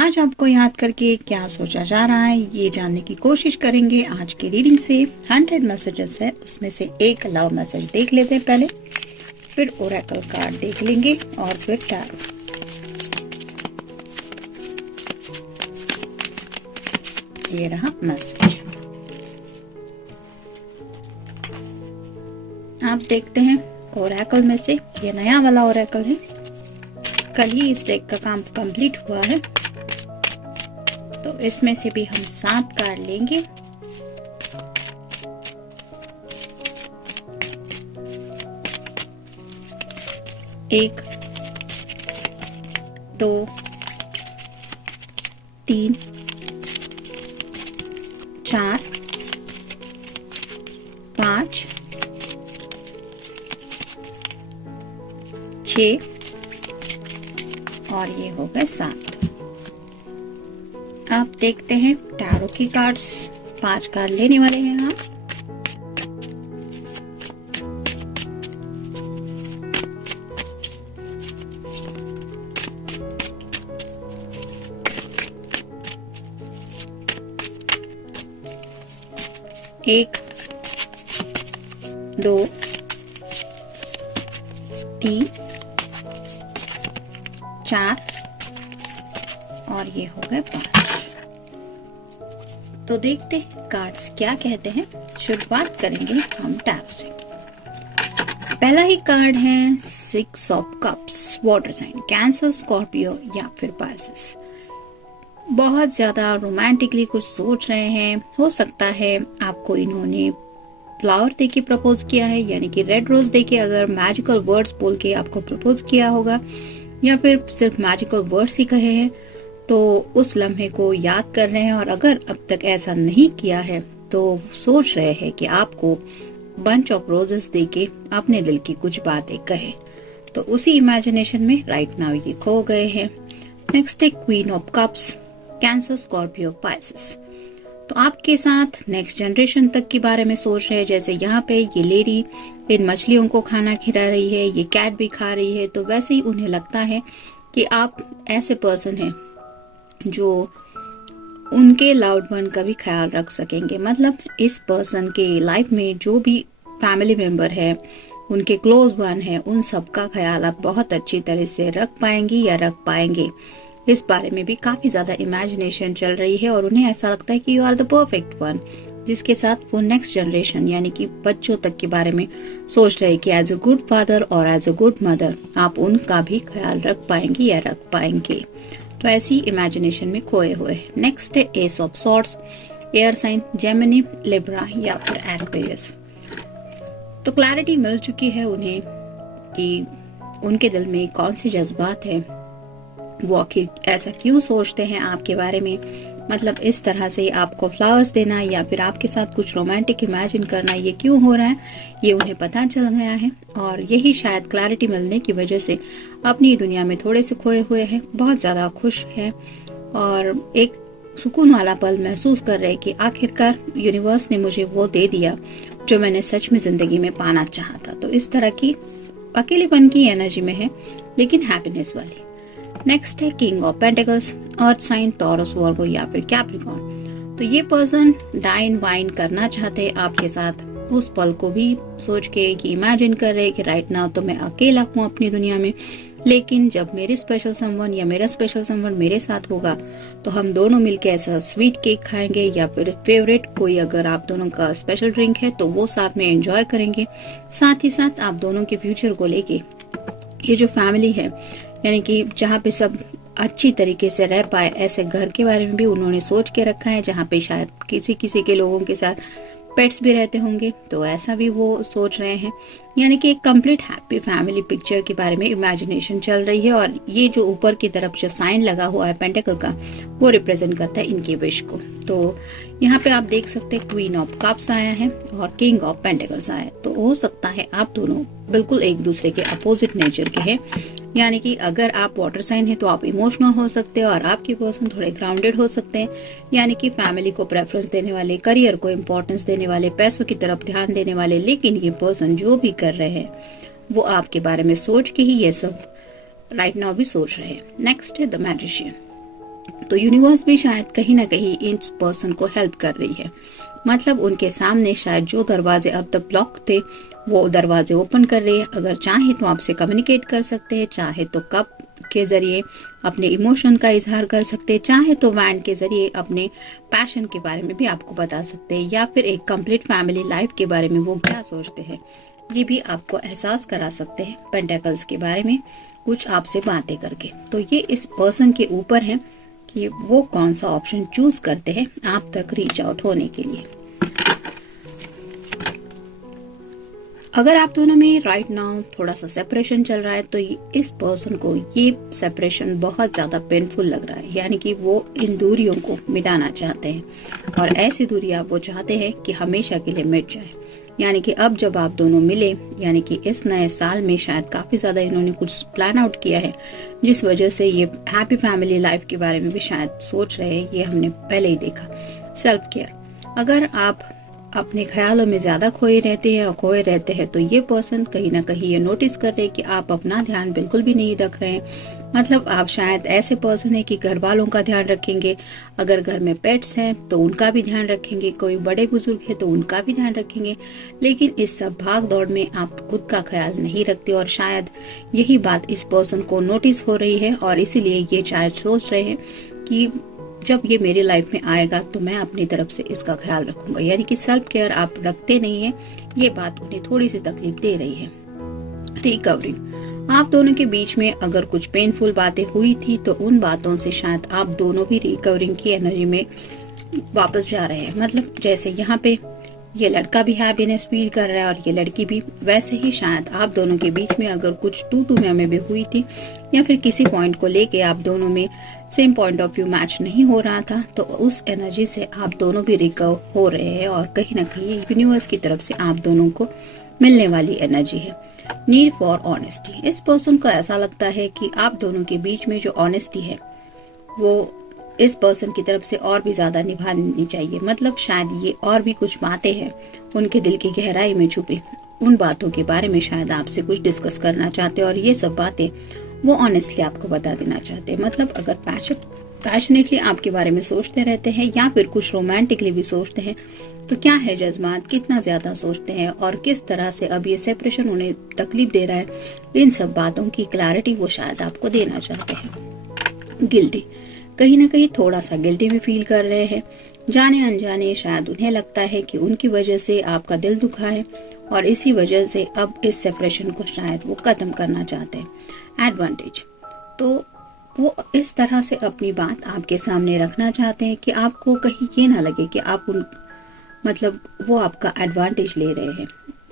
आज आपको याद करके क्या सोचा जा रहा है ये जानने की कोशिश करेंगे। आज की रीडिंग से 100 मैसेजेस है, उसमें से एक लव मैसेज देख लेते हैं पहले, फिर ओरेकल कार्ड देख लेंगे और फिर टैरो। ये रहा मैसेज। आप देखते हैं ओरेकल में से ये नया वाला ओरेकल है, कल ही इस डेक का काम कंप्लीट हुआ है, तो इसमें से भी हम 7 कार्ड लेंगे। एक, 2, 3, 4, 5, 6 और ये हो गए 7। आप देखते हैं टैरो की कार्ड्स। 5 कार्ड लेने वाले हैं हम। एक, 2, 3, 4 और ये हो गए 5। तो देखते हैं कार्ड्स क्या कहते हैं। शुरुआत करेंगे हम टैरो से। पहला ही कार्ड है 6 of cups, water sign, cancer, Scorpio या फिर पाइसेस। बहुत ज्यादा रोमांटिकली कुछ सोच रहे हैं। हो सकता है आपको इन्होंने फ्लावर देके प्रपोज किया है, यानी कि रेड रोज देके अगर मैजिकल वर्ड्स बोल के आपको प्रपोज किया होगा, या फिर सिर्फ मैजिकल वर्ड्स ही कहे हैं, तो उस लम्हे को याद कर रहे हैं। और अगर अब तक ऐसा नहीं किया है तो सोच रहे हैं कि आपको बंच ऑफ रोजेस देके अपने दिल की कुछ बातें कहे। तो उसी इमेजिनेशन में राइट नाउ ये खो गए हैं। नेक्स्ट है queen of cups, cancer, Scorpio, Pisces. तो आपके साथ नेक्स्ट जनरेशन तक के बारे में सोच रहे हैं। जैसे यहाँ पे ये लेडी इन मछलियों को खाना खिला रही है, ये कैट भी खा रही है, तो वैसे ही उन्हें लगता है कि आप ऐसे पर्सन हैं जो उनके लाउड वन का भी ख्याल रख सकेंगे। मतलब इस पर्सन के लाइफ में जो भी फैमिली मेंबर है, उनके क्लोज वन है, उन सब का ख्याल आप बहुत अच्छी तरह से रख पाएंगी या रख पाएंगे। इस बारे में भी काफी ज्यादा इमेजिनेशन चल रही है और उन्हें ऐसा लगता है कि you are the perfect one, जिसके साथ वो नेक्स्ट जनरेशन यानी कि बच्चों तक के बारे में सोच रहे हैं कि एज अ गुड फादर और एज अ गुड मदर आप उनका भी ख्याल रख पाएंगी या रख पाएंगे। तो ऐसी इमेजिनेशन में खोए हुए। नेक्स्ट है ace of swords, air sign, Gemini, Libra या फिर एक्वेरियस। तो क्लैरिटी मिल चुकी है उन्हें कि उनके दिल में कौन से जज्बात है, वो आखिर ऐसा क्यों सोचते हैं आपके बारे में। मतलब इस तरह से आपको फ्लावर्स देना या फिर आपके साथ कुछ रोमांटिक इमेजिन करना, ये क्यों हो रहा है ये उन्हें पता चल गया है। और यही शायद क्लैरिटी मिलने की वजह से अपनी दुनिया में थोड़े से खोए हुए हैं, बहुत ज्यादा खुश हैं और एक सुकून वाला पल महसूस कर रहे हैं कि आखिरकार यूनिवर्स ने मुझे वो दे दिया जो मैंने सच में जिंदगी में पाना चाहा था। तो इस तरह की अकेलेपन की एनर्जी में है, लेकिन हैप्पीनेस वाली। नेक्स्ट है king of pentacles, earth sign, Taurus, Virgo या फिर कैप्रिकॉर्न। तो ये पर्सन डाइन वाइन करना चाहते हैं आपके साथ। उस पल को भी सोच के कि इमेजिन कर रहे कि राइट नाउ तो मैं अकेला हूँ अपनी दुनिया में, लेकिन जब मेरे स्पेशल समवन या मेरा स्पेशल समवन मेरे साथ होगा तो हम दोनों मिलके ऐसा स्वीट केक खाएंगे या फिर फेवरेट कोई अगर आप दोनों का स्पेशल ड्रिंक है तो वो साथ में एंजॉय करेंगे। साथ ही साथ आप दोनों के फ्यूचर को लेके ये जो फैमिली है, यानी कि जहाँ पे सब अच्छी तरीके से रह पाए, ऐसे घर के बारे में भी उन्होंने सोच के रखा है जहाँ पे शायद किसी किसी के लोगों के साथ पेट्स भी रहते होंगे, तो ऐसा भी वो सोच रहे हैं। यानी कि एक कंप्लीट हैप्पी फैमिली पिक्चर के बारे में इमेजिनेशन चल रही है। और ये जो ऊपर की तरफ जो साइन लगा हुआ है पेंटिकल का, वो रिप्रेजेंट करता है इनकी विश को। तो यहाँ पे आप देख सकते हैं क्वीन ऑफ कप्स आया है और किंग ऑफ पेंटिकल्स आया है। तो हो सकता है आप दोनों बिल्कुल एक दूसरे के अपोजिट नेचर के हैं। यानी कि अगर आप वाटर साइन है तो आप इमोशनल हो सकते हैं और आपके पर्सन थोड़े ग्राउंडेड हो सकते हैं। यानी कि फैमिली को प्रेफरेंस देने वाले, करियर को इम्पोर्टेंस देने वाले, पैसों की तरफ ध्यान देने वाले। लेकिन ये पर्सन जो भी कर रहे हैं वो आपके बारे में सोच के ही ये सब राइट नाउ भी सोच रहे हैं। नेक्स्ट है द मैजिशियन। तो यूनिवर्स भी शायद कहीं ना कहीं इस पर्सन को हेल्प कर रही है। मतलब उनके सामने शायद जो दरवाजे अब तक ब्लॉक थे वो दरवाजे ओपन कर रही है। अगर चाहे तो आपसे कम्युनिकेट कर सकते हैं, चाहे तो कप के जरिए अपने इमोशन का इजहार कर सकते हैं, चाहे तो वैंड के जरिए अपने पैशन के बारे में भी आपको बता सकते हैं, या फिर एक कंप्लीट फैमिली लाइफ के बारे में वो क्या सोचते हैं ये भी आपको एहसास करा सकते हैं पेंटेकल्स के बारे में कुछ आपसे बातें करके। तो ये इस पर्सन के ऊपर है कि वो कौन सा ऑप्शन चूज करते हैं आप तक रीच आउट होने के लिए। अगर आप दोनों में राइट नाउ थोड़ा सा सेपरेशन चल रहा है तो इस पर्सन को ये सेपरेशन बहुत ज्यादा पेनफुल लग रहा है, यानी कि वो इन दूरियों को मिटाना चाहते हैं और ऐसी दूरियां वो चाहते हैं कि हमेशा के लिए मिट जाए। यानी कि अब जब आप दोनों मिले, यानी कि इस नए साल में शायद काफी ज्यादा इन्होंने कुछ प्लान आउट किया है जिस वजह से ये हैप्पी फैमिली लाइफ के बारे में भी शायद सोच रहे हैं। ये हमने पहले ही देखा। सेल्फ केयर, अगर आप अपने ख्यालों में ज्यादा खोए रहते हैं और खोए रहते हैं तो ये पर्सन कहीं ना कहीं ये नोटिस कर रहे हैं कि आप अपना ध्यान बिल्कुल भी नहीं रख रहे हैं। मतलब आप शायद ऐसे पर्सन है कि घर वालों का ध्यान रखेंगे, अगर घर में पेट्स हैं तो उनका भी ध्यान रखेंगे, कोई बड़े बुजुर्ग है तो उनका भी ध्यान रखेंगे, लेकिन इस सब भाग दौड़ में आप खुद का ख्याल नहीं रखते। और शायद यही बात इस पर्सन को नोटिस हो रही है और इसीलिए ये शायद सोच रहे हैं कि जब ये मेरी लाइफ में आएगा तो मैं अपनी तरफ से इसका ख्याल रखूंगा। यानी कि सेल्फ केयर आप रखते नहीं है, ये बात उन्हें थोड़ी सी तकलीफ दे रही है। रिकवरिंग, आप दोनों के बीच में अगर कुछ पेनफुल बातें हुई थी तो उन बातों से शायद आप दोनों भी रिकवरिंग की एनर्जी में वापस जा रहे हैं। मतलब जैसे यहाँ पे ये लड़का भी हैप्पीनेस फील कर रहा है और ये लड़की भी, वैसे ही शायद आप दोनों के बीच में अगर कुछ तू में भी हुई थी या फिर किसी पॉइंट को लेके आप दोनों में same point of view match नहीं हो रहा था तो उस एनर्जी से आप दोनों भी रिकवर हो रहे हैं और कहीं ना कहीं यूनिवर्स की तरफ से आप दोनों को मिलने वाली एनर्जी है। नीड फॉर ऑनेस्टी, इस पर्सन को ऐसा लगता है कि आप दोनों के बीच में जो ऑनेस्टी है वो इस पर्सन की तरफ से और भी ज्यादा निभानी चाहिए। मतलब शायद ये और भी कुछ बातें हैं उनके दिल की गहराई में छुपी, उन बातों के बारे में शायद आपसे कुछ डिस्कस करना चाहते हैं और ये सब बातें वो ऑनेस्टली आपको बता देना चाहते हैं। मतलब अगर पैशनेटली आपके बारे में सोचते रहते हैं या फिर कुछ रोमांटिकली भी सोचते हैं तो क्या है जज्बात, कितना ज्यादा सोचते हैं और किस तरह से अब ये सेपरेशन उन्हें तकलीफ दे रहा है, इन सब बातों की क्लैरिटी वो शायद आपको देना चाहते हैं। गिल्टी, कहीं ना कहीं थोड़ा सा गिल्टी भी फील कर रहे हैं, जाने अनजाने शायद उन्हें लगता है कि उनकी वजह से आपका दिल दुखा है और इसी वजह से अब इस सेपरेशन को शायद वो खत्म करना चाहते हैं। एडवांटेज, तो वो इस तरह से अपनी बात आपके सामने रखना चाहते हैं कि आपको कहीं ये ना लगे कि आप मतलब वो आपका एडवांटेज ले रहे हैं,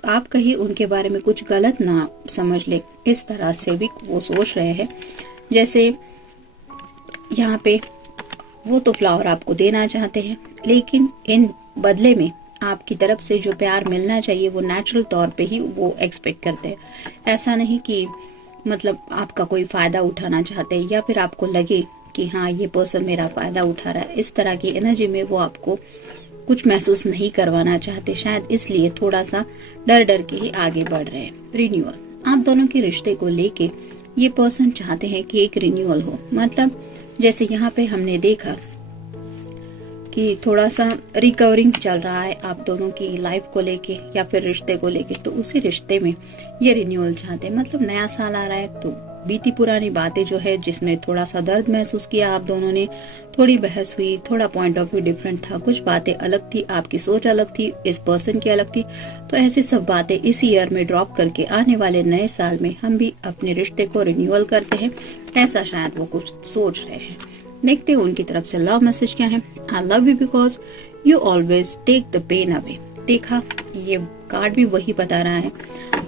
आप कहीं उनके बारे में कुछ गलत ना समझ ले, इस तरह से भी वो सोच रहे हैं। जैसे यहाँ पे वो तो फ्लावर आपको देना चाहते हैं लेकिन इन बदले में आपकी तरफ से जो प्यार मिलना चाहिए वो नेचुरल तौर पे ही वो एक्सपेक्ट करते हैं। ऐसा नहीं कि मतलब आपका कोई फायदा उठाना चाहते हैं या फिर आपको लगे कि हाँ ये पर्सन मेरा फायदा उठा रहा है, इस तरह की एनर्जी में वो आपको कुछ महसूस नहीं करवाना चाहते, शायद इसलिए थोड़ा सा डर डर के ही आगे बढ़ रहे हैं। रिन्यूअल, आप दोनों के रिश्ते को लेके ये पर्सन चाहते हैं कि एक रिन्यूअल हो। मतलब जैसे यहाँ पे हमने देखा कि थोड़ा सा रिकवरिंग चल रहा है आप दोनों की लाइफ को लेके या फिर रिश्ते को लेके, तो उसी रिश्ते में ये रिन्यूअल चाहते हैं। मतलब नया साल आ रहा है तो बीती पुरानी बातें जो है जिसमें थोड़ा सा दर्द महसूस किया आप दोनों ने, थोड़ी बहस हुई, थोड़ा पॉइंट ऑफ व्यू डिफरेंट था, कुछ बातें अलग थी, आपकी सोच अलग थी, इस पर्सन की अलग थी, तो ऐसी सब बातें इस ईयर में ड्रॉप करके आने वाले नए साल में हम भी अपने रिश्ते को रिन्यूअल करते हैं, ऐसा शायद वो कुछ सोच रहे हैं। देखते हैं उनकी तरफ से लव मैसेज क्या है। I love you because you always take the pain away. देखा, ये कार्ड भी वही बता रहा है,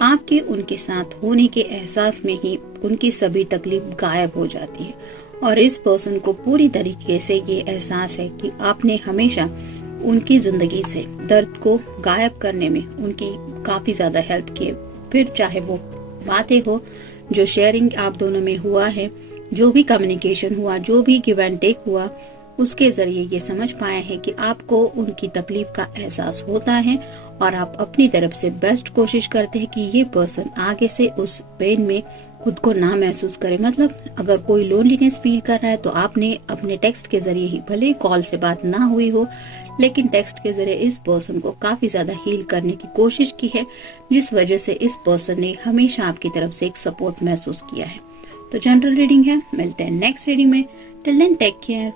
आपके उनके साथ होने के एहसास में ही उनकी सभी तकलीफ गायब हो जाती है और इस पर्सन को पूरी तरीके से ये एहसास है कि आपने हमेशा उनकी जिंदगी से दर्द को गायब करने में उनकी काफी ज्यादा हेल्प की है। फिर चाहे वो बातें हो, जो शेयरिंग आप दोनों में हुआ है, जो भी कम्युनिकेशन हुआ, जो भी गिव एंड टेक हुआ, उसके जरिए ये समझ पाए हैं कि आपको उनकी तकलीफ का एहसास होता है और आप अपनी तरफ से बेस्ट कोशिश करते हैं कि ये पर्सन आगे से उस पेन में खुद को ना महसूस करे। मतलब अगर कोई लोनलीनेस फील कर रहा है तो आपने अपने टेक्स्ट के जरिए ही, भले ही कॉल से बात ना हुई हो, लेकिन टेक्स्ट के जरिए इस पर्सन को काफी ज्यादा हील करने की कोशिश की है, जिस वजह से इस पर्सन ने हमेशा आपकी तरफ से एक सपोर्ट महसूस किया है। तो जनरल रीडिंग है, मिलते हैं नेक्स्ट रीडिंग में। Till then take care.